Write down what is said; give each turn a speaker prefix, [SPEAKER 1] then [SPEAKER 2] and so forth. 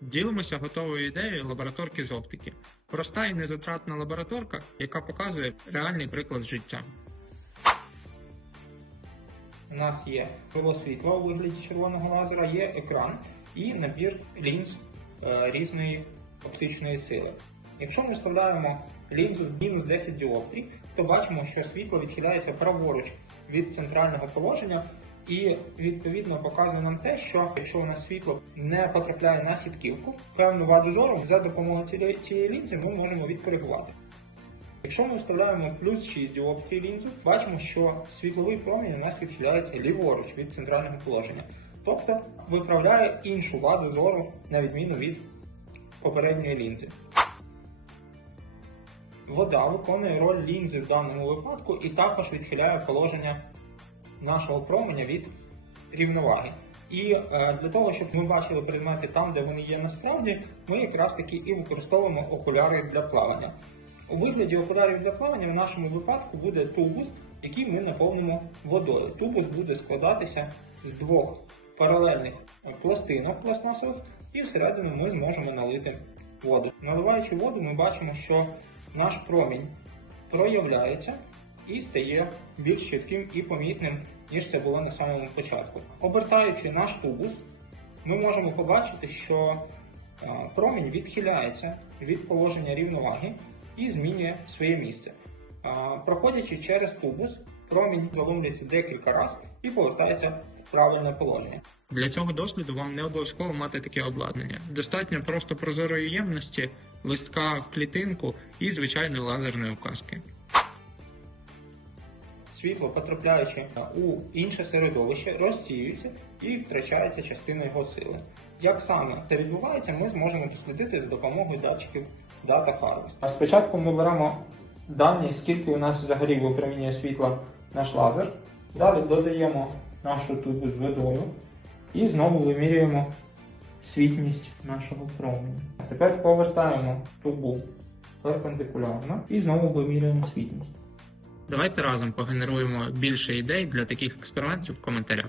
[SPEAKER 1] Ділимося готовою ідеєю лабораторки з оптики. Проста і незатратна лабораторка, яка показує реальний приклад життя.
[SPEAKER 2] У нас є крило світла у вигляді червоного лазера, є екран і набір лінз е, різної оптичної сили. Якщо ми вставляємо лінзу в мінус 10 діоптрій, то бачимо, що світло відхиляється праворуч від центрального положення, і відповідно показує нам те, що якщо у нас світло не потрапляє на сітківку, певну ваду зору за допомогою цієї- лінзи ми можемо відкоригувати. Якщо ми вставляємо плюс 6 діоптрій лінзу, бачимо, що світловий промінь у нас відхиляється ліворуч від центрального положення, тобто виправляє іншу ваду зору на відміну від попередньої лінзи. Вода виконує роль лінзи в даному випадку і також відхиляє положення нашого променя від рівноваги. І е, для того, щоб ми бачили предмети там, де вони є насправді, ми якраз таки і використовуємо окуляри для плавання. У вигляді окулярів для плавання в нашому випадку буде тубус, який ми наповнимо водою. Тубус буде складатися з двох паралельних е, пластинок пластмасових, і всередину ми зможемо налити воду. Наливаючи воду, ми бачимо, що наш промінь проявляється і стає більш чітким і помітним, ніж це було на самому початку. Обертаючи наш тубус, ми можемо побачити, що е, промінь відхиляється від положення рівноваги і змінює своє місце. Е, Проходячи через тубус, промінь заломлюється декілька разів і повертається в правильне положення.
[SPEAKER 1] Для цього досліду вам не обов'язково мати таке обладнання. Достатньо просто прозорої ємності, листка в клітинку і звичайної лазерної указки.
[SPEAKER 2] Світло, потрапляючи у інше середовище, розсіюється і втрачається частина його сили. Як саме це відбувається, ми зможемо дослідити за допомогою датчиків Data Harvest. Спочатку ми беремо дані, скільки у нас взагалі випромінює світла наш лазер. Далі додаємо нашу тубу з водою і знову вимірюємо світність нашого променя. Тепер повертаємо тубу перпендикулярно і знову вимірюємо світність.
[SPEAKER 1] Давайте разом погенеруємо більше ідей для таких експериментів в коментарях.